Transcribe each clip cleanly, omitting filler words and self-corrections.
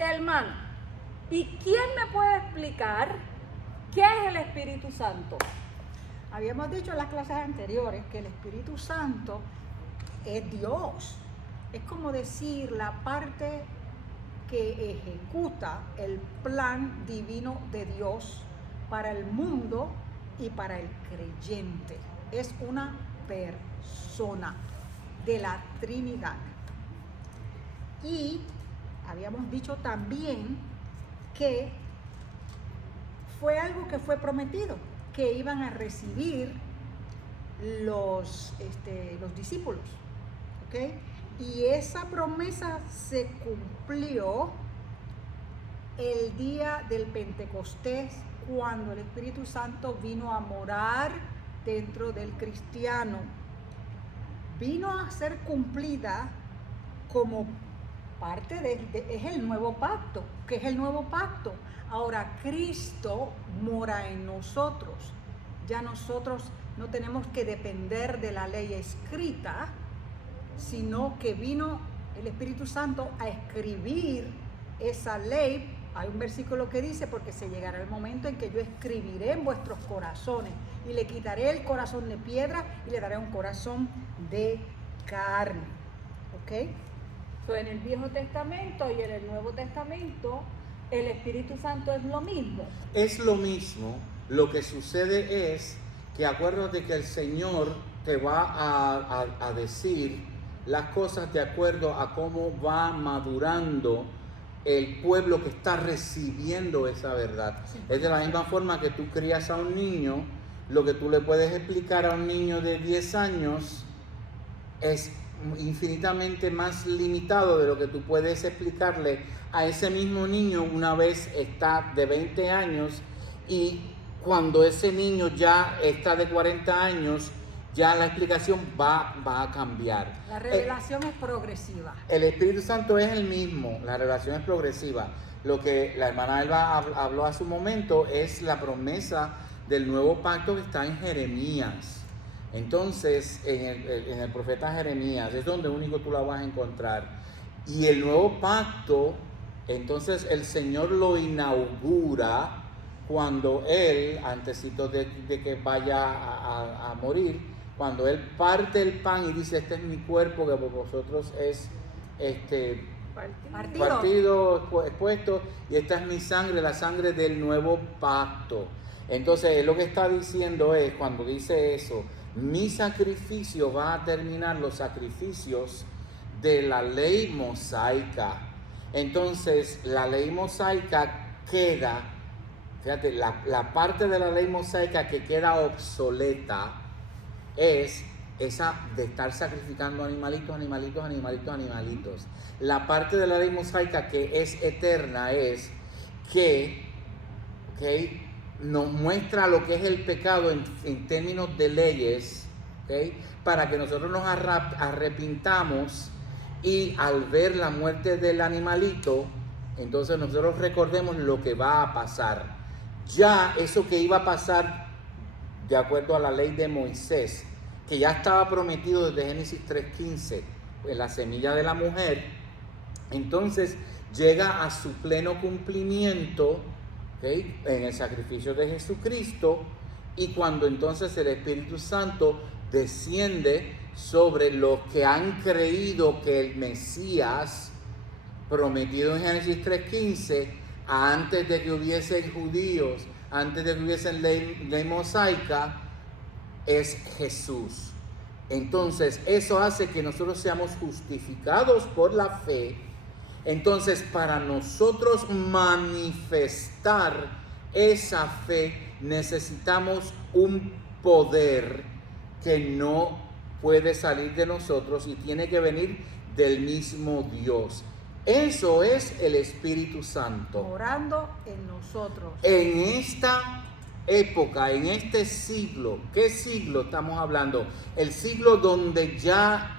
Hermano, ¿y quién me puede explicar qué es el Espíritu Santo? Habíamos dicho en las clases anteriores que el Espíritu Santo es Dios. Es como decir la parte que ejecuta el plan divino de Dios para el mundo y para el creyente. Es una persona de la Trinidad. Y habíamos dicho también que fue algo que fue prometido, que iban a recibir los discípulos, ¿ok? Y esa promesa se cumplió el día del Pentecostés, cuando el Espíritu Santo vino a morar dentro del cristiano. Vino a ser cumplida como parte es el nuevo pacto. ¿Qué es el nuevo pacto? Ahora Cristo mora en nosotros. Ya nosotros no tenemos que depender de la ley escrita, sino que vino el Espíritu Santo a escribir esa ley. Hay un versículo que dice, porque se llegará el momento en que yo escribiré en vuestros corazones y le quitaré el corazón de piedra y le daré un corazón de carne. ¿Ok? So, en el Viejo Testamento y en el Nuevo Testamento, el Espíritu Santo es lo mismo. Es lo mismo. Lo que sucede es que acuérdate que el Señor te va a decir las cosas de acuerdo a cómo va madurando el pueblo que está recibiendo esa verdad. Sí. Es de la misma forma que tú crías a un niño, lo que tú le puedes explicar a un niño de 10 años es infinitamente más limitado de lo que tú puedes explicarle a ese mismo niño una vez está de 20 años, y cuando ese niño ya está de 40 años, ya la explicación va a cambiar. La revelación es progresiva. El Espíritu Santo es el mismo, la revelación es progresiva. Lo que la hermana Elba habló hace un momento es la promesa del nuevo pacto que está en Jeremías. Entonces, en el profeta Jeremías es donde único tú la vas a encontrar. Y el nuevo pacto, entonces el Señor lo inaugura cuando Él, antesito de que vaya a morir, cuando Él parte el pan y dice, este es mi cuerpo que por vosotros es partido, expuesto, y esta es mi sangre, la sangre del nuevo pacto. Entonces Él lo que está diciendo es, cuando dice eso, mi sacrificio va a terminar los sacrificios de la ley mosaica. Entonces la ley mosaica queda, fíjate, la parte de la ley mosaica que queda obsoleta es esa de estar sacrificando animalitos. La parte de la ley mosaica que es eterna es que, nos muestra lo que es el pecado en términos de leyes, para que nosotros nos arrepintamos, y al ver la muerte del animalito, entonces nosotros recordemos lo que va a pasar. Ya eso que iba a pasar de acuerdo a la ley de Moisés, que ya estaba prometido desde Génesis 3:15, en la semilla de la mujer, entonces llega a su pleno cumplimiento, en el sacrificio de Jesucristo, y cuando entonces el Espíritu Santo desciende sobre los que han creído que el Mesías prometido en Génesis 3:15, antes de que hubiesen judíos, antes de que hubiesen ley mosaica, es Jesús. Entonces eso hace que nosotros seamos justificados por la fe. Entonces, para nosotros manifestar esa fe, necesitamos un poder que no puede salir de nosotros y tiene que venir del mismo Dios. Eso es el Espíritu Santo. Orando en nosotros. En esta época, en este siglo, ¿qué siglo estamos hablando? El siglo donde ya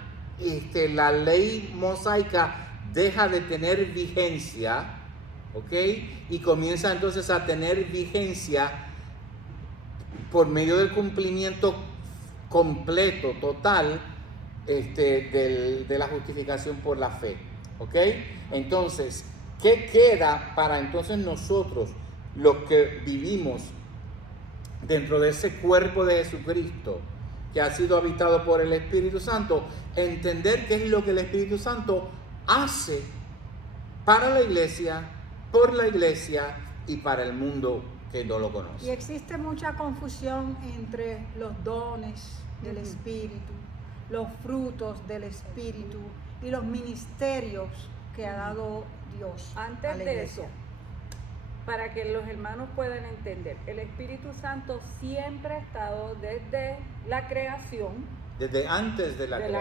la ley mosaica deja de tener vigencia, y comienza entonces a tener vigencia por medio del cumplimiento completo, total, de la justificación por la fe, Entonces, ¿qué queda para entonces nosotros, los que vivimos dentro de ese cuerpo de Jesucristo, que ha sido habitado por el Espíritu Santo? Entender qué es lo que el Espíritu Santo hace para la iglesia, por la iglesia y para el mundo que no lo Y conoce. existe mucha confusión entre los dones del Espíritu, los frutos del Espíritu y los ministerios que ha dado Dios a Antes la de iglesia. eso, para que los hermanos puedan entender, el Espíritu Santo siempre ha estado desde la creación, Desde antes de la desde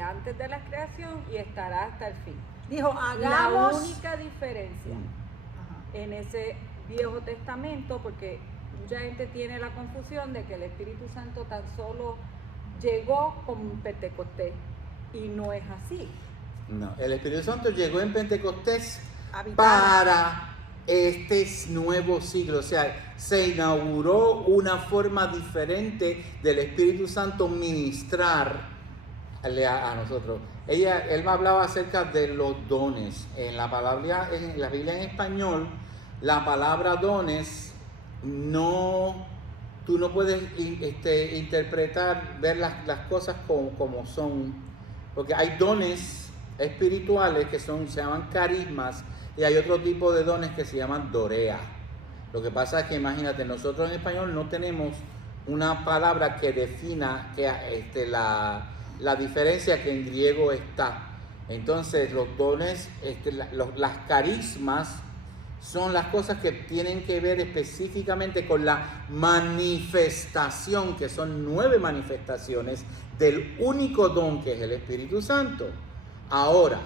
antes de la creación y estará hasta el fin. Dijo, La hagamos... única diferencia Ajá. en ese Viejo Testamento, porque mucha gente tiene la confusión de que el Espíritu Santo tan solo llegó con Pentecostés y no es así. No, el Espíritu Santo llegó en Pentecostés Habitar. para este nuevo siglo, o sea, se inauguró una forma diferente del Espíritu Santo ministrar a nosotros. Él me hablaba acerca de los dones. En la Biblia en español, la palabra dones tú no puedes interpretar, ver las cosas como son, porque hay dones espirituales que se llaman carismas, y hay otro tipo de dones que se llaman dorea. Lo que pasa es que, imagínate, nosotros en español no tenemos una palabra que defina la diferencia que en griego está. Entonces, los dones, las carismas son las cosas que tienen que ver específicamente con la manifestación, que son 9 manifestaciones del único don que es el Espíritu Santo. Ahora,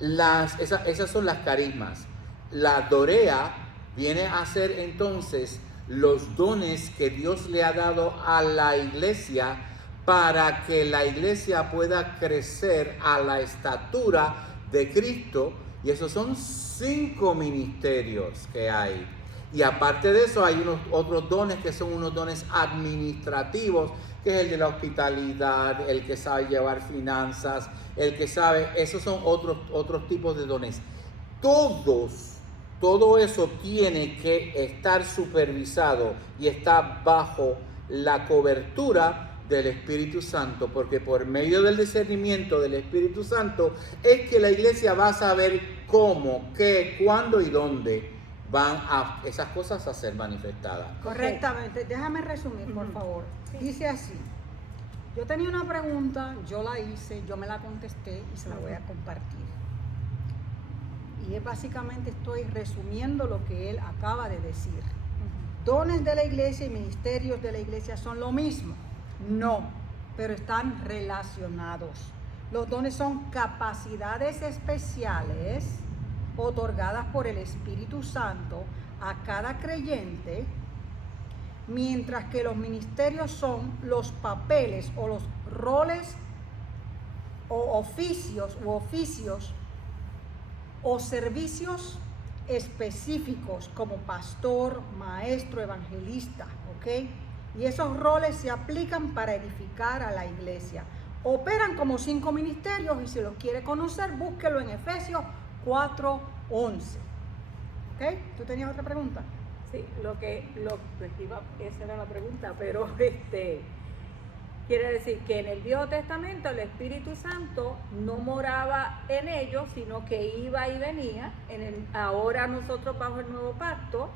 esas son las carismas. La dorea viene a ser entonces los dones que Dios le ha dado a la iglesia para que la iglesia pueda crecer a la estatura de Cristo. Y esos son 5 ministerios que hay. Y aparte de eso hay otros dones que son unos dones administrativos, que es el de la hospitalidad, el que sabe llevar finanzas, el que sabe, esos son otros tipos de dones. Todo eso tiene que estar supervisado y está bajo la cobertura del Espíritu Santo, porque por medio del discernimiento del Espíritu Santo es que la iglesia va a saber cómo, qué, cuándo y dónde van a esas cosas a ser manifestadas. Correctamente. Déjame resumir, por favor. Sí. Dice así. Yo tenía una pregunta, yo la hice, yo me la contesté y se la voy a compartir. Y es básicamente estoy resumiendo lo que él acaba de decir. ¿Dones de la iglesia y ministerios de la iglesia son lo mismo? No, pero están relacionados. Los dones son capacidades especiales otorgadas por el Espíritu Santo a cada creyente, mientras que los ministerios son los papeles o los roles o oficios o servicios específicos como pastor, maestro, evangelista, ¿ok? Y esos roles se aplican para edificar a la iglesia. Operan como 5 ministerios y si los quiere conocer, búsquelo en Efesios 4:11. ¿Ok? ¿Tú tenías otra pregunta? Sí, esa era la pregunta, pero quiere decir que en el Viejo Testamento el Espíritu Santo no moraba en ellos, sino que iba y venía. Ahora nosotros bajo el nuevo pacto,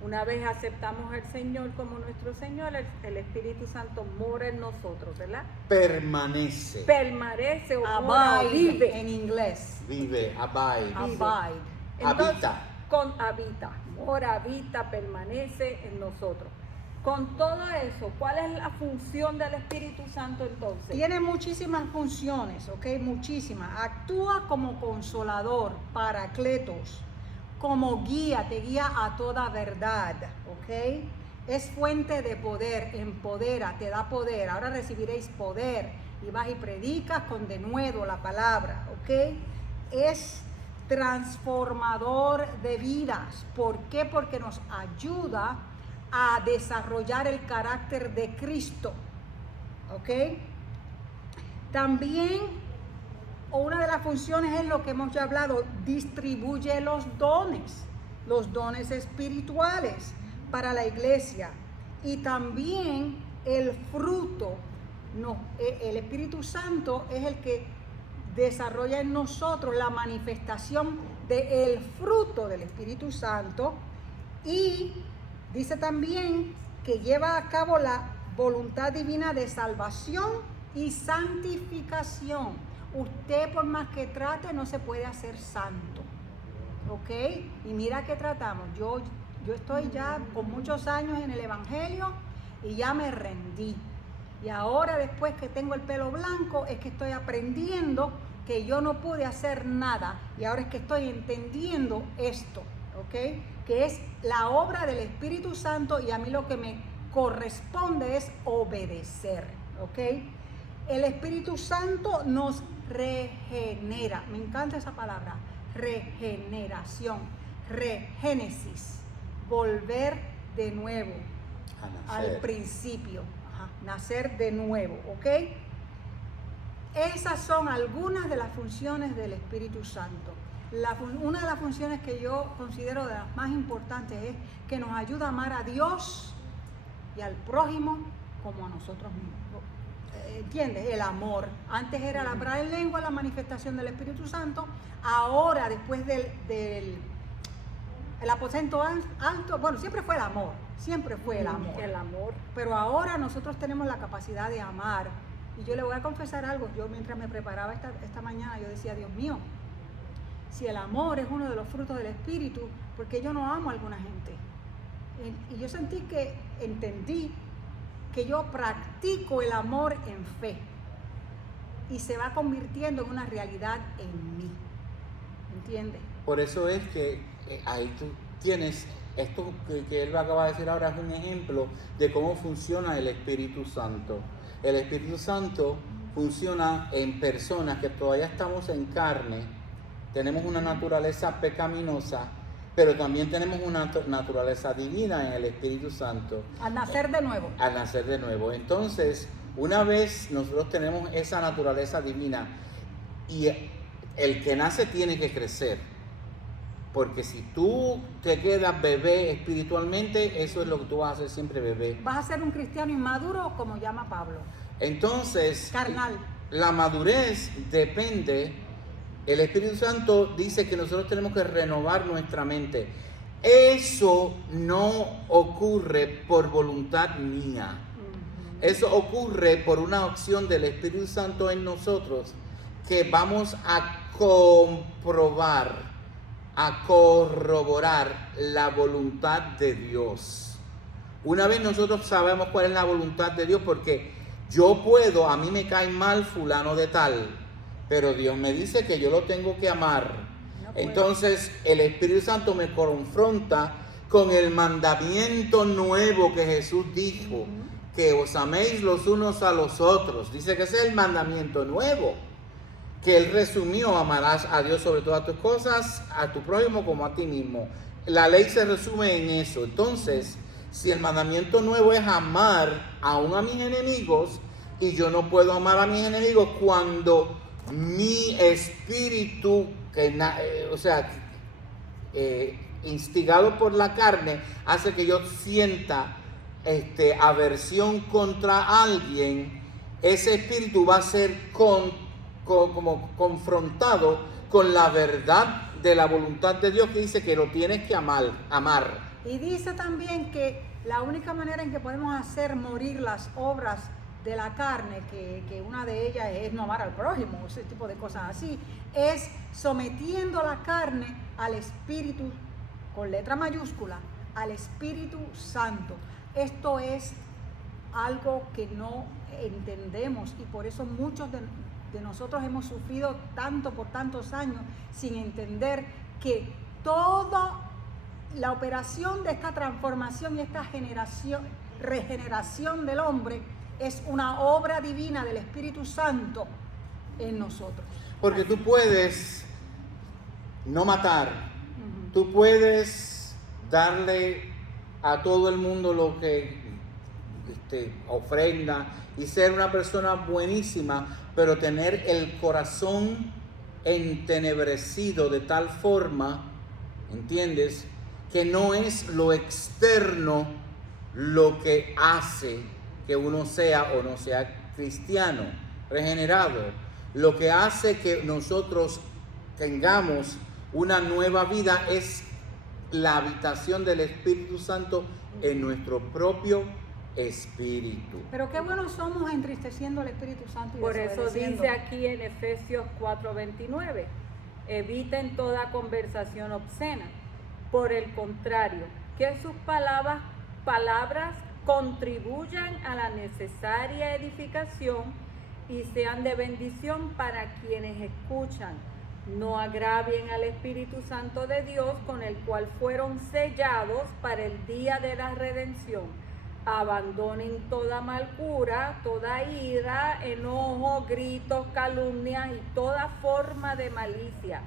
una vez aceptamos al Señor como nuestro Señor, el Espíritu Santo mora en nosotros, ¿verdad? Permanece. Permanece o mora, o vive. En inglés. Vive, abide. Abide. Entonces, Habita. Mora, habita, permanece en nosotros. Con todo eso, ¿cuál es la función del Espíritu Santo entonces? Tiene muchísimas funciones, ¿ok? Muchísimas. Actúa como consolador, paracletos, como guía, te guía a toda verdad, ¿ok? Es fuente de poder, empodera, te da poder. Ahora recibiréis poder y vas y predicas con denuedo la palabra, ¿ok? Es transformador de vidas. ¿Por qué? Porque nos ayuda a desarrollar el carácter de Cristo, ¿ok? También una de las funciones es lo que hemos ya hablado, distribuye los dones espirituales para la iglesia. Y también el fruto, el Espíritu Santo es el que desarrolla en nosotros la manifestación del fruto del Espíritu Santo, y dice también que lleva a cabo la voluntad divina de salvación y santificación. Usted, por más que trate, no se puede hacer santo, ¿ok? Y mira que tratamos. Yo estoy ya con muchos años en el Evangelio y ya me rendí. Y ahora, después que tengo el pelo blanco, es que estoy aprendiendo que yo no pude hacer nada. Y ahora es que estoy entendiendo esto, ¿ok? Que es la obra del Espíritu Santo, y a mí lo que me corresponde es obedecer, ¿ok? El Espíritu Santo nos regenera. Me encanta esa palabra, regeneración, regénesis, volver de nuevo al principio, nacer de nuevo, ¿ok? Esas son algunas de las funciones del Espíritu Santo. Una de las funciones que yo considero de las más importantes es que nos ayuda a amar a Dios y al prójimo como a nosotros mismos. ¿Entiendes? El amor. Antes era el hablar en lengua, la manifestación del Espíritu Santo. Ahora, después del el aposento alto, bueno, siempre fue el amor. Siempre fue el amor. El amor. Pero ahora nosotros tenemos la capacidad de amar. Y yo le voy a confesar algo. Yo, mientras me preparaba esta mañana, yo decía, Dios mío, si el amor es uno de los frutos del Espíritu, ¿por qué yo no amo a alguna gente? Y yo entendí que yo practico el amor en fe y se va convirtiendo en una realidad en mí. ¿Entiendes? Por eso es que ahí tú tienes esto que él acaba de decir ahora, es un ejemplo de cómo funciona el Espíritu Santo. El Espíritu Santo funciona en personas que todavía estamos en carne, tenemos una naturaleza pecaminosa, pero también tenemos una naturaleza divina en el Espíritu Santo. Al nacer de nuevo. Al nacer de nuevo. Entonces, una vez nosotros tenemos esa naturaleza divina, y el que nace tiene que crecer. Porque si tú te quedas bebé espiritualmente, eso es lo que tú vas a hacer siempre, bebé. Vas a ser un cristiano inmaduro, como llama Pablo. Entonces, carnal. La madurez depende. El Espíritu Santo dice que nosotros tenemos que renovar nuestra mente. Eso no ocurre por voluntad mía. Eso ocurre por una acción del Espíritu Santo en nosotros, que vamos a comprobar, a corroborar la voluntad de Dios. Una vez nosotros sabemos cuál es la voluntad de Dios, porque a mí me cae mal fulano de tal, pero Dios me dice que yo lo tengo que amar. Entonces el Espíritu Santo me confronta con el mandamiento nuevo que Jesús dijo, que os améis los unos a los otros. Dice que ese es el mandamiento nuevo, que Él resumió: amarás a Dios sobre todas tus cosas, a tu prójimo como a ti mismo. La ley se resume en eso. Entonces, si el mandamiento nuevo es amar aún a mis enemigos, y yo no puedo amar a mis enemigos cuando mi espíritu, instigado por la carne, hace que yo sienta aversión contra alguien, ese espíritu va a ser como confrontado con la verdad de la voluntad de Dios, que dice que lo tienes que amar. Y dice también que la única manera en que podemos hacer morir las obras de la carne, que una de ellas es no amar al prójimo, ese tipo de cosas así, es sometiendo la carne al Espíritu, con letra mayúscula, al Espíritu Santo. Esto es algo que no entendemos, y por eso muchos de nosotros hemos sufrido tanto por tantos años sin entender que toda la operación de esta transformación y esta regeneración del hombre es una obra divina del Espíritu Santo en nosotros. Porque tú puedes no matar, tú puedes darle a todo el mundo lo que ofrenda y ser una persona buenísima, pero tener el corazón entenebrecido de tal forma, ¿entiendes? Que no es lo externo lo que hace que uno sea o no sea cristiano, regenerado. Lo que hace que nosotros tengamos una nueva vida es la habitación del Espíritu Santo en nuestro propio espíritu. Pero qué buenos somos entristeciendo al Espíritu Santo y Por eso desobedeciendo. dice aquí en Efesios 4:29, eviten toda conversación obscena. Por el contrario, que sus palabras contribuyan a la necesaria edificación y sean de bendición para quienes escuchan. No agravien al Espíritu Santo de Dios, con el cual fueron sellados para el día de la redención. Abandonen toda amargura, toda ira, enojo, gritos, calumnias y toda forma de malicia.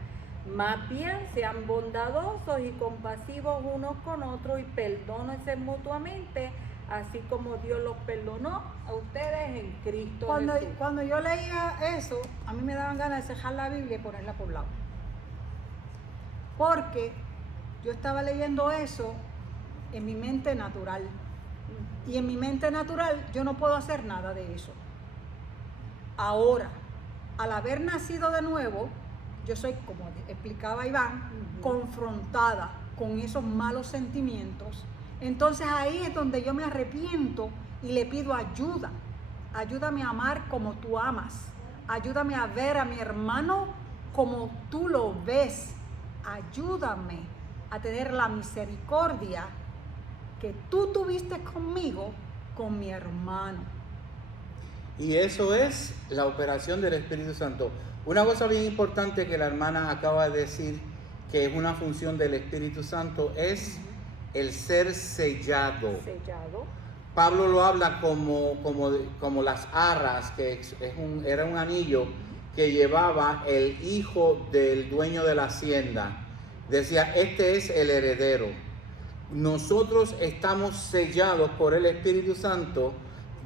Más bien sean bondadosos y compasivos unos con otros y perdónense mutuamente, así como Dios los perdonó a ustedes en Cristo Jesús. Cuando yo leía eso, a mí me daban ganas de cerrar la Biblia y ponerla por lado. Porque yo estaba leyendo eso en mi mente natural. Y en mi mente natural yo no puedo hacer nada de eso. Ahora, al haber nacido de nuevo, yo soy, como explicaba Iván, confrontada con esos malos sentimientos. Entonces ahí es donde yo me arrepiento y le pido ayuda. Ayúdame a amar como tú amas. Ayúdame a ver a mi hermano como tú lo ves. Ayúdame a tener la misericordia que tú tuviste conmigo, con mi hermano. Y eso es la operación del Espíritu Santo. Una cosa bien importante que la hermana acaba de decir, que es una función del Espíritu Santo, es el ser sellado. Pablo lo habla como las arras, que era un anillo que llevaba el hijo del dueño de la hacienda. Decía, este es el heredero. Nosotros estamos sellados por el Espíritu Santo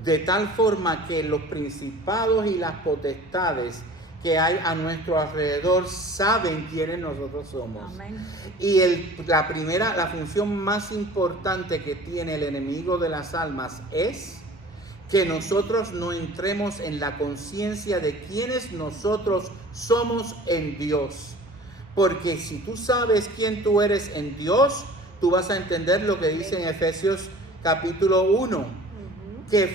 de tal forma que los principados y las potestades que hay a nuestro alrededor saben quiénes nosotros somos. Amén. Y la función más importante que tiene el enemigo de las almas es que nosotros no entremos en la conciencia de quiénes nosotros somos en Dios. Porque si tú sabes quién tú eres en Dios, tú vas a entender lo que dice en Efesios capítulo 1, que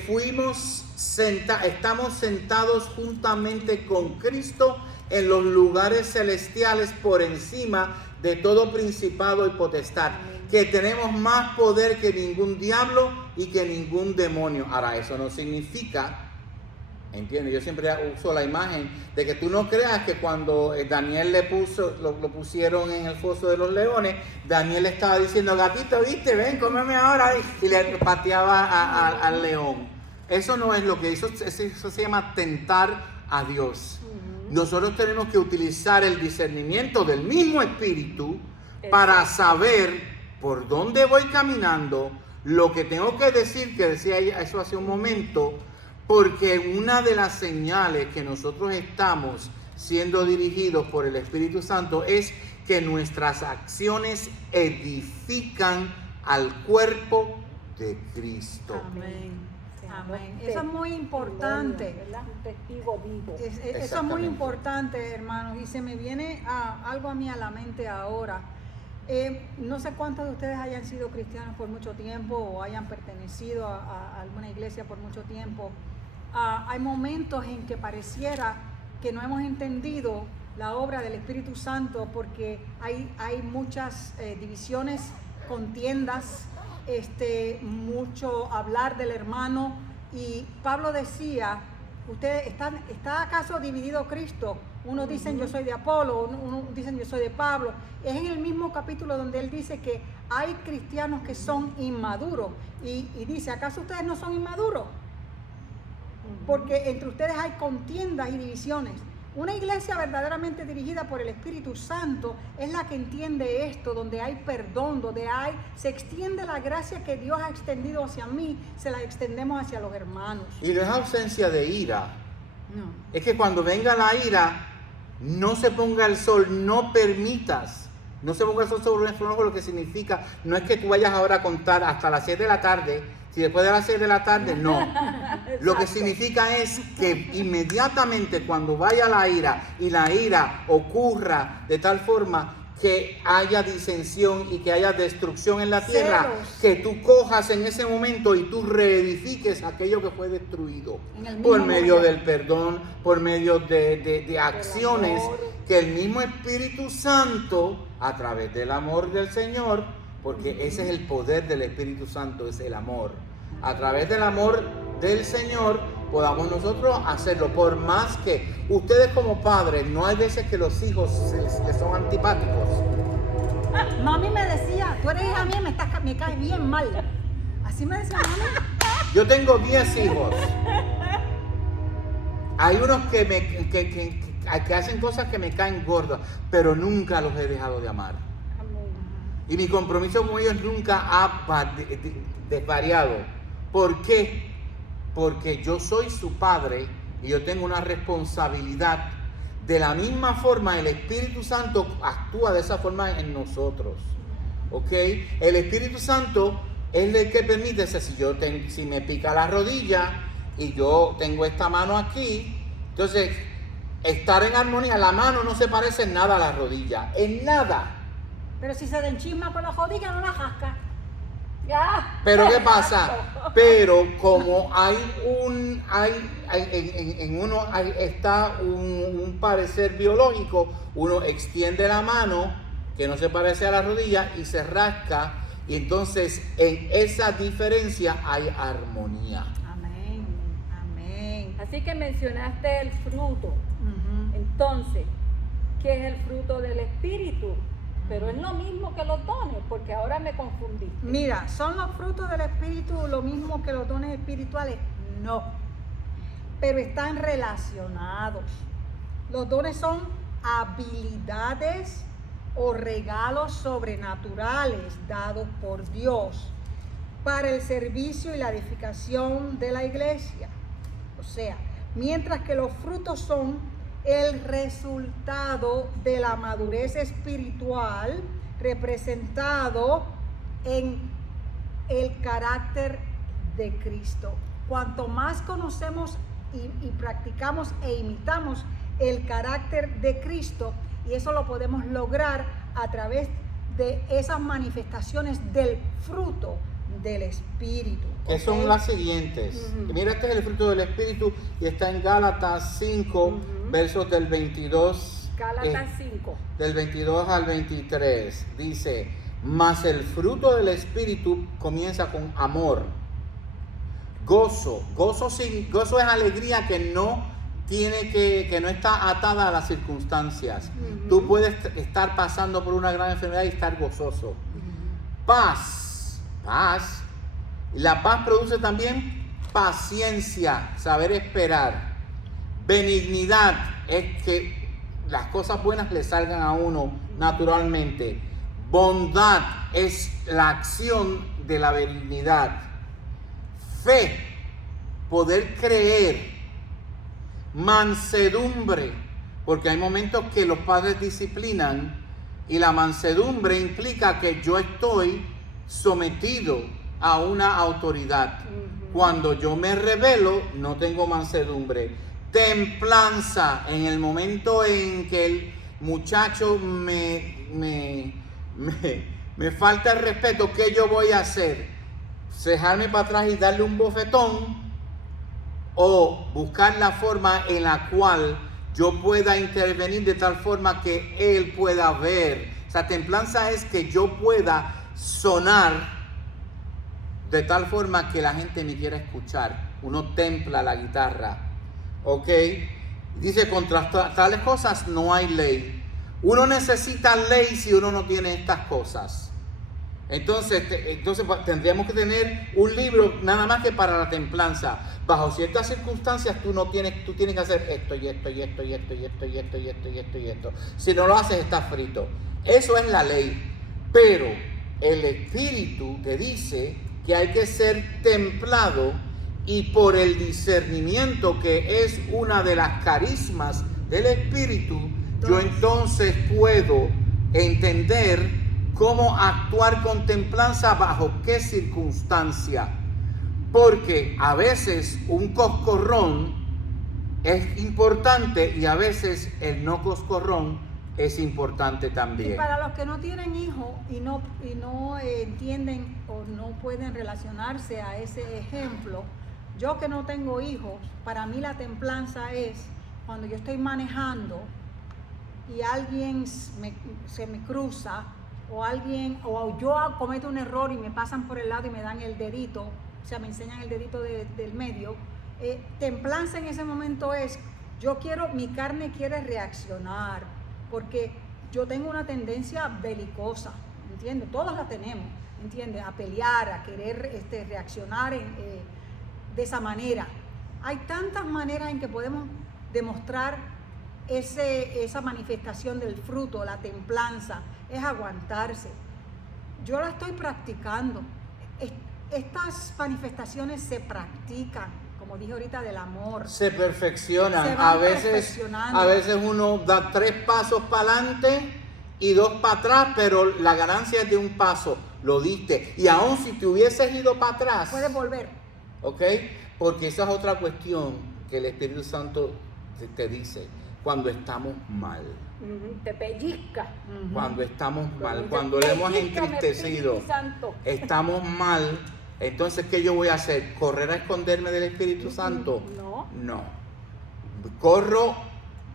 estamos sentados juntamente con Cristo en los lugares celestiales por encima de todo principado y potestad, que tenemos más poder que ningún diablo y que ningún demonio. Ahora, eso no significa, ¿entiendes? Yo siempre uso la imagen de que tú no creas que cuando Daniel lo pusieron en el foso de los leones, Daniel estaba diciendo, gatito, viste, ven, cómeme ahora, y le pateaba al león. Eso no es lo que hizo, eso se llama tentar a Dios. Nosotros tenemos que utilizar el discernimiento del mismo Espíritu para saber por dónde voy caminando, lo que tengo que decir, que decía eso hace un momento, porque una de las señales que nosotros estamos siendo dirigidos por el Espíritu Santo es que nuestras acciones edifican al cuerpo de Cristo. Amén. Amén. Eso es muy importante. Un testigo vivo. Eso es muy importante, hermanos. Y se me viene algo a mí a la mente ahora. No sé cuántos de ustedes hayan sido cristianos por mucho tiempo o hayan pertenecido a alguna iglesia por mucho tiempo. Hay momentos en que pareciera que no hemos entendido la obra del Espíritu Santo porque hay muchas divisiones, contiendas, mucho hablar del hermano. Y Pablo decía, ¿está acaso dividido Cristo? Unos dicen yo soy de Apolo, unos dicen yo soy de Pablo. Es en el mismo capítulo donde él dice que hay cristianos que son inmaduros. Y dice, ¿acaso ustedes no son inmaduros? Porque entre ustedes hay contiendas y divisiones. Una iglesia verdaderamente dirigida por el Espíritu Santo es la que entiende esto, donde hay perdón, donde se extiende la gracia que Dios ha extendido hacia mí, se la extendemos hacia los hermanos. Y no es ausencia de ira. No. Es que cuando venga la ira, no se ponga el sol, no permitas, no se ponga el sol sobre nuestro ojo, lo que significa, no es que tú vayas ahora a contar hasta las 7 de la tarde, si después de las 6 de la tarde, no. Lo que significa es que inmediatamente cuando vaya la ira y la ira ocurra de tal forma que haya disensión y que haya destrucción en la tierra, Celos. que tú cojas en ese momento y tú reedifiques aquello que fue destruido En el mismo por medio momento. del perdón, por medio de acciones amor. que el mismo Espíritu Santo, a través del amor del Señor, porque ese es el poder del Espíritu Santo, es el amor. A través del amor del Señor podamos nosotros hacerlo. Por más que ustedes como padres, no hay veces que los hijos les son antipáticos. Mami me decía, tú eres hija mía, me caes bien mal. Así me decía mami. Yo tengo 10 hijos. Hay unos que hacen cosas que me caen gordas, pero nunca los he dejado de amar. Amén. Y mi compromiso con ellos nunca ha desvariado. ¿Por qué? Porque yo soy su padre y yo tengo una responsabilidad. De la misma forma, el Espíritu Santo actúa de esa forma en nosotros. ¿Ok? El Espíritu Santo es el que permite, si me pica la rodilla y yo tengo esta mano aquí, entonces estar en armonía. La mano no se parece en nada a la rodilla, en nada. Pero si se den chisma por la rodilla, no la jasca. Ya. Pero ¿qué pasa? Pero como está un parecer biológico, uno extiende la mano que no se parece a la rodilla y se rasca, y entonces en esa diferencia hay armonía. Amén, amén. Así que mencionaste el fruto. Ujú. Entonces, ¿qué es el fruto del Espíritu? Pero es lo mismo que los dones, porque ahora me confundí. Mira, ¿son los frutos del Espíritu lo mismo que los dones espirituales? No, pero están relacionados. Los dones son habilidades o regalos sobrenaturales dados por Dios para el servicio y la edificación de la iglesia. O sea, mientras que los frutos son el resultado de la madurez espiritual representado en el carácter de Cristo. Cuanto más conocemos y practicamos e imitamos el carácter de Cristo, y eso lo podemos lograr a través de esas manifestaciones del fruto del Espíritu. Que ¿ok? son las siguientes. Ujú. Mira, este es el fruto del Espíritu y está en Gálatas 5, Ujú. versos del 22. Gálatas 5. Del 22 al 23, dice, mas el fruto del Espíritu comienza con amor, gozo es alegría que no está atada a las circunstancias. Ujú. Tú puedes estar pasando por una gran enfermedad y estar gozoso. Paz, la paz produce también paciencia, saber esperar. Benignidad es que las cosas buenas le salgan a uno naturalmente. Bondad es la acción de la benignidad. Fe, poder creer. Mansedumbre, porque hay momentos que los padres disciplinan y la mansedumbre implica que yo estoy sometido a una autoridad. Ujú. Cuando yo me rebelo, no tengo mansedumbre. Templanza, en el momento en que el muchacho me falta el respeto, ¿qué yo voy a hacer? ¿Cejarme para atrás y darle un bofetón? ¿O buscar la forma en la cual yo pueda intervenir de tal forma que él pueda ver? O sea, templanza es que yo pueda sonar de tal forma que la gente me quiera escuchar. Uno templa la guitarra. ¿Ok? Dice, contra tales cosas no hay ley. Uno necesita ley si uno no tiene estas cosas. Entonces tendríamos que tener un libro nada más que para la templanza. Bajo ciertas circunstancias tú tienes que hacer esto y esto y esto y esto y esto y esto y esto y esto y esto. Si no lo haces, estás frito. Eso es la ley. Pero el Espíritu te dice que hay que ser templado, y por el discernimiento, que es una de las carismas del Espíritu, yo entonces puedo entender cómo actuar con templanza bajo qué circunstancia. Porque a veces un coscorrón es importante y a veces el no coscorrón es importante Y también. para los que no tienen hijos y no entienden o no pueden relacionarse a ese ejemplo, yo que no tengo hijos, para mí la templanza es cuando yo estoy manejando y alguien se me cruza o yo cometo un error y me pasan por el lado y me dan el dedito, o sea, me enseñan el dedito del medio. Templanza en ese momento es, mi carne quiere reaccionar, porque yo tengo una tendencia belicosa, ¿entiendes? Todos la tenemos, ¿entiendes? A pelear, a querer reaccionar de esa manera. Hay tantas maneras en que podemos demostrar esa manifestación del fruto, la templanza, es aguantarse. Yo la estoy practicando. Estas manifestaciones se practican, como dije ahorita, del amor. Se perfeccionan. Se van perfeccionando. A veces uno da 3 pasos para adelante y 2 para atrás, pero la ganancia es de un paso. Lo diste. Y aún si te hubieses ido para atrás, Puedes volver. ¿ok? Porque esa es otra cuestión que el Espíritu Santo te dice. Cuando estamos mal. Te pellizca. Cuando estamos mal, Te cuando le hemos pellizca, entristecido, Espíritu Santo. estamos mal, entonces ¿qué yo voy a hacer? ¿Correr a esconderme del Espíritu Santo? No. Corro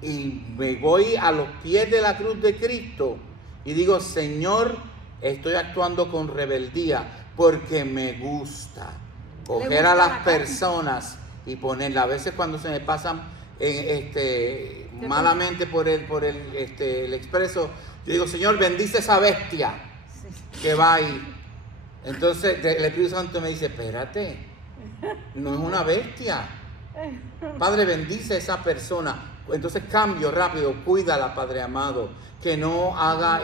y me voy a los pies de la cruz de Cristo y digo, Señor, estoy actuando con rebeldía porque me gusta coger a las personas y ponerla. A veces cuando se me pasan malamente por el expreso, yo digo, Señor, bendice esa bestia que va ahí. Entonces el Espíritu Santo me dice, espérate, no es una bestia. Padre, bendice a esa persona. Entonces cambio rápido, cuídala, Padre amado, que no haga,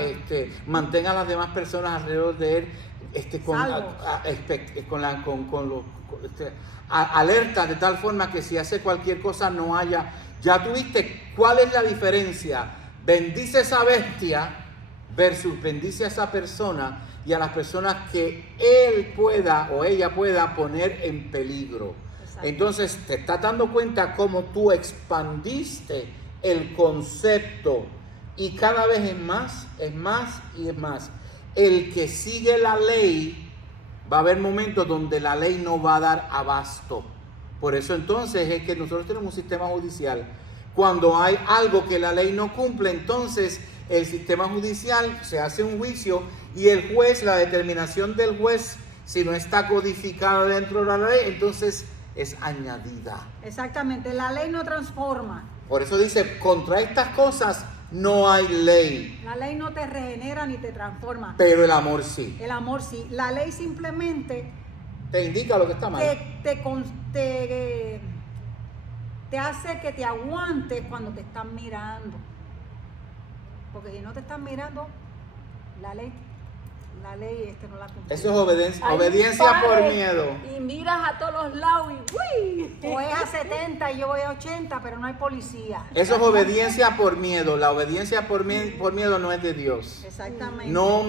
mantenga a las demás personas alrededor de él alerta, de tal forma que si hace cualquier cosa no haya. Ya tuviste cuál es la diferencia. Bendice a esa bestia versus bendice a esa persona y a las personas que él pueda o ella pueda poner en peligro. Exacto. Entonces te estás dando cuenta cómo tú expandiste el concepto y cada vez es más y es más. El que sigue la ley, va a haber momentos donde la ley no va a dar abasto. Por eso entonces es que nosotros tenemos un sistema judicial. Cuando hay algo que la ley no cumple, entonces el sistema judicial se hace un juicio y el juez, la determinación del juez, si no está codificada dentro de la ley, entonces es añadida. Exactamente, la ley no transforma. Por eso dice, contra estas cosas no hay ley. La ley no te regenera ni te transforma. Pero el amor sí. El amor sí. La ley simplemente Te indica lo que está mal. te hace que te aguantes cuando te están mirando. Porque si no te están mirando, la ley no la cumple. Eso es Hay un obediencia por padre miedo. Y miras a todos los lados y ¡uy! O es a 70 y yo voy a 80, pero no hay policía. Eso es obediencia por miedo. La obediencia por miedo no es de Dios. Exactamente. No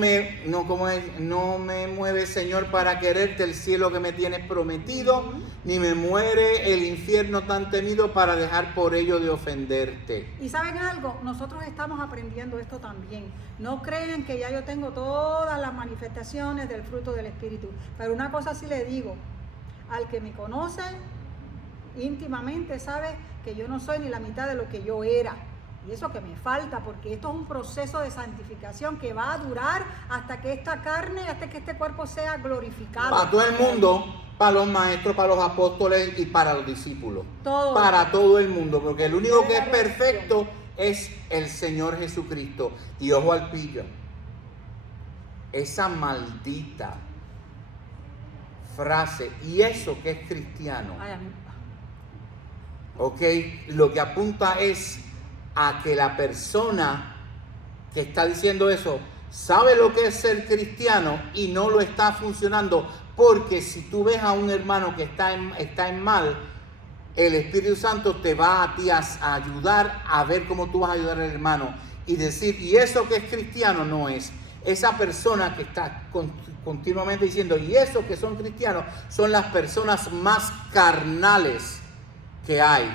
me mueve, Señor, para quererte el cielo que me tienes prometido, ni me muere el infierno tan temido para dejar por ello de ofenderte. Y ¿saben algo? Nosotros estamos aprendiendo esto también. No crean que ya yo tengo todas las manifestaciones del fruto del Espíritu. Pero una cosa sí le digo, al que me conoce íntimamente sabe que yo no soy ni la mitad de lo que yo era. Y eso que me falta, porque esto es un proceso de santificación que va a durar hasta que esta carne, hasta que este cuerpo sea glorificado. Para todo el mundo, para los maestros, para los apóstoles y para los discípulos. Todo. Para todo el mundo, porque el único que es perfecto es el Señor Jesucristo. Y ojo al pillo. Esa maldita frase, y eso que es cristiano, Ay, a mí- ¿ok? Lo que apunta es a que la persona que está diciendo eso sabe lo que es ser cristiano y no lo está funcionando, porque si tú ves a un hermano que está en mal, el Espíritu Santo te va a ti a ayudar a ver cómo tú vas a ayudar al hermano y decir, y eso que es cristiano no es. Esa persona que está continuamente diciendo, y eso que son cristianos, son las personas más carnales que hay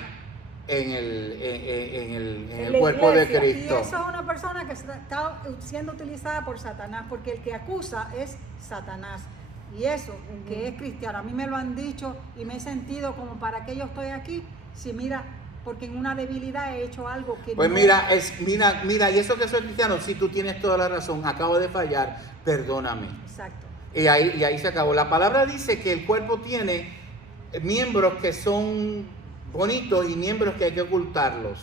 en el cuerpo de iglesia. Cristo. Y eso es una persona que está siendo utilizada por Satanás, porque el que acusa es Satanás. Y eso, que es cristiano, a mí me lo han dicho y me he sentido como, ¿para qué yo estoy aquí? Si mira, porque en una debilidad he hecho algo que Pues no... mira, y eso que soy cristiano, si tú tienes toda la razón, acabo de fallar, perdóname. Exacto. Y ahí se acabó. La palabra dice que el cuerpo tiene miembros que son bonitos y miembros que hay que ocultarlos.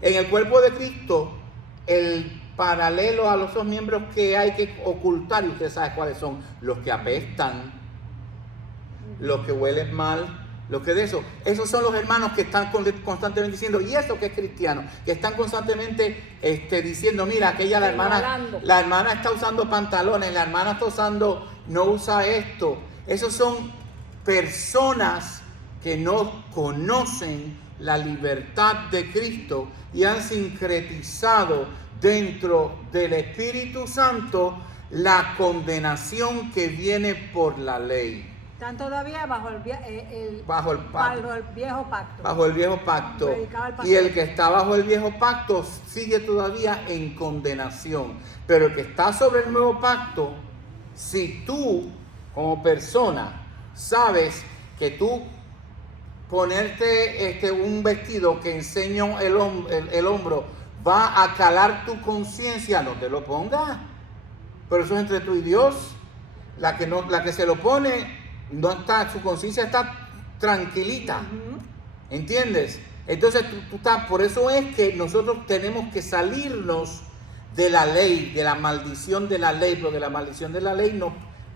En el cuerpo de Cristo, el paralelo a los otros miembros que hay que ocultar, y usted sabe cuáles son, los que apestan, los que huelen mal, los que de eso. Esos son los hermanos que están constantemente diciendo, y eso que es cristiano, que están constantemente diciendo, mira, aquella la hermana está usando pantalones, la hermana está usando, no usa esto. Esos son personas que no conocen la libertad de Cristo y han sincretizado dentro del Espíritu Santo la condenación que viene por la ley. Están todavía bajo el viejo pacto. Bajo el viejo pacto. Y el que está bajo el viejo pacto sigue todavía en condenación. Pero el que está sobre el nuevo pacto, si tú como persona sabes que tú ponerte un vestido que enseña el hombro va a calar tu conciencia, no te lo pongas. Pero eso es entre tú y Dios. La que se lo pone, no está, su conciencia está tranquilita. ¿Entiendes? Entonces tú estás, por eso es que nosotros tenemos que salirnos de la ley, de la maldición de la ley, porque la maldición de la ley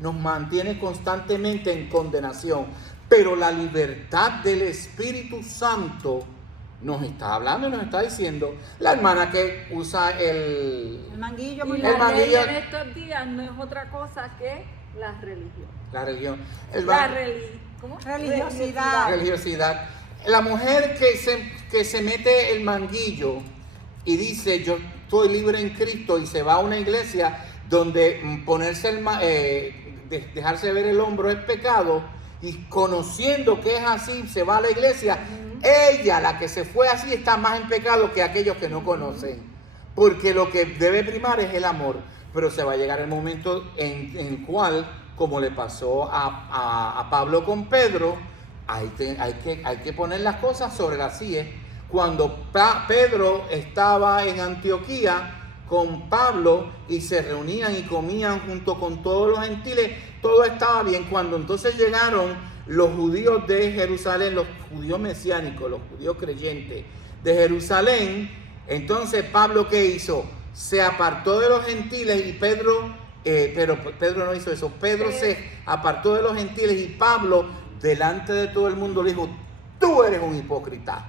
nos mantiene constantemente en condenación. Pero la libertad del Espíritu Santo nos está hablando y nos está diciendo, la hermana que usa el manguillo, y el la ley en estos días no es otra cosa que la religión. La religión. ¿Cómo? Religiosidad. La mujer que se mete el manguillo y dice, yo estoy libre en Cristo, y se va a una iglesia donde ponerse dejarse ver el hombro es pecado, y conociendo que es así, se va a la iglesia. Ella, la que se fue así, está más en pecado que aquellos que no conocen. Porque lo que debe primar es el amor. Pero se va a llegar el momento en el cual, como le pasó a Pablo con Pedro, hay que poner las cosas sobre las sillas. Cuando Pedro estaba en Antioquía con Pablo y se reunían y comían junto con todos los gentiles, todo estaba bien. Cuando entonces llegaron los judíos de Jerusalén, los judíos mesiánicos, los judíos creyentes de Jerusalén, entonces Pablo, ¿qué hizo? Se apartó de los gentiles, y pero Pedro no hizo eso. Pedro se apartó de los gentiles, y Pablo, delante de todo el mundo, le dijo, tú eres un hipócrita.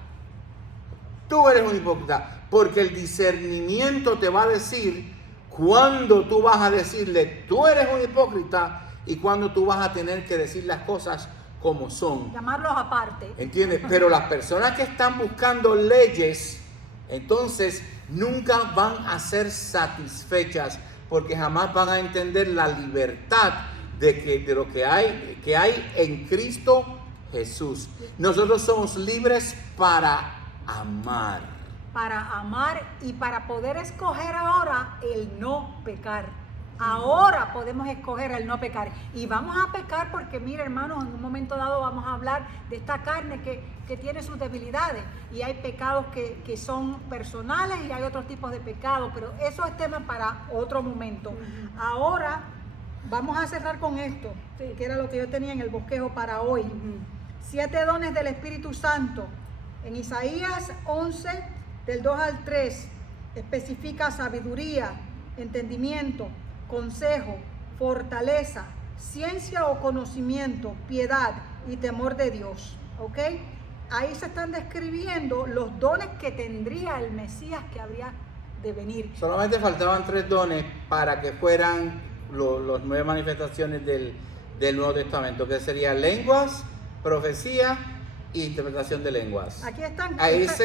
Tú eres un hipócrita, porque el discernimiento te va a decir cuándo tú vas a decirle, tú eres un hipócrita, y cuándo tú vas a tener que decir las cosas como son. Llamarlos aparte. ¿Entiendes? Pero las personas que están buscando leyes, entonces nunca van a ser satisfechas, porque jamás van a entender la libertad de lo que hay en Cristo Jesús. Nosotros somos libres para amar. Para amar y para poder escoger ahora el no pecar. Ahora podemos escoger el no pecar. Y vamos a pecar porque, mire, hermanos, en un momento dado vamos a hablar de esta carne que tiene sus debilidades. Y hay pecados que son personales y hay otros tipos de pecados. Pero eso es tema para otro momento. Ahora vamos a cerrar con esto, que era lo que yo tenía en el bosquejo para hoy. 7 dones del Espíritu Santo. En Isaías 11, del 2 al 3, especifica sabiduría, entendimiento, consejo, fortaleza, ciencia o conocimiento, piedad y temor de Dios. ¿Ok? Ahí se están describiendo los dones que tendría el Mesías que habría de venir. Solamente faltaban 3 dones para que fueran las 9 manifestaciones del Nuevo Testamento, que serían lenguas, profecía, y interpretación de lenguas. Aquí están. Ahí está-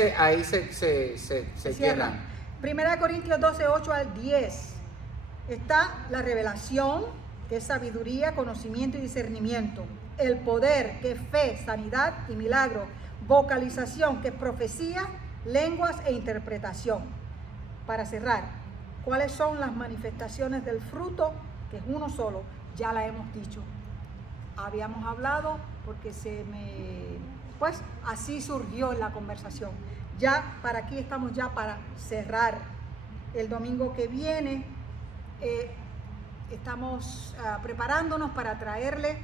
se cierran. llenan. 1 Corintios 12, 8 al 10. Está la revelación, que es sabiduría, conocimiento y discernimiento. El poder, que es fe, sanidad y milagro. Vocalización, que es profecía, lenguas e interpretación. Para cerrar, ¿cuáles son las manifestaciones del fruto? Que es uno solo, ya la hemos dicho. Habíamos hablado porque pues así surgió en la conversación. Ya para aquí estamos ya para cerrar. El domingo que viene estamos preparándonos para traerle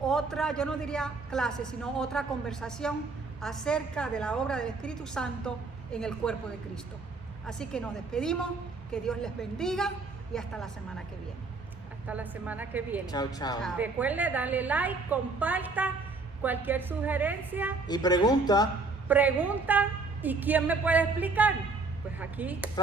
otra, yo no diría clase, sino otra conversación acerca de la obra del Espíritu Santo en el cuerpo de Cristo. Así que nos despedimos, que Dios les bendiga y hasta la semana que viene. Hasta la semana que viene. Chao, chao. Chao. Recuerde darle like, comparta, cualquier sugerencia, Y pregunta. pregunta, ¿y quién me puede explicar? Pues aquí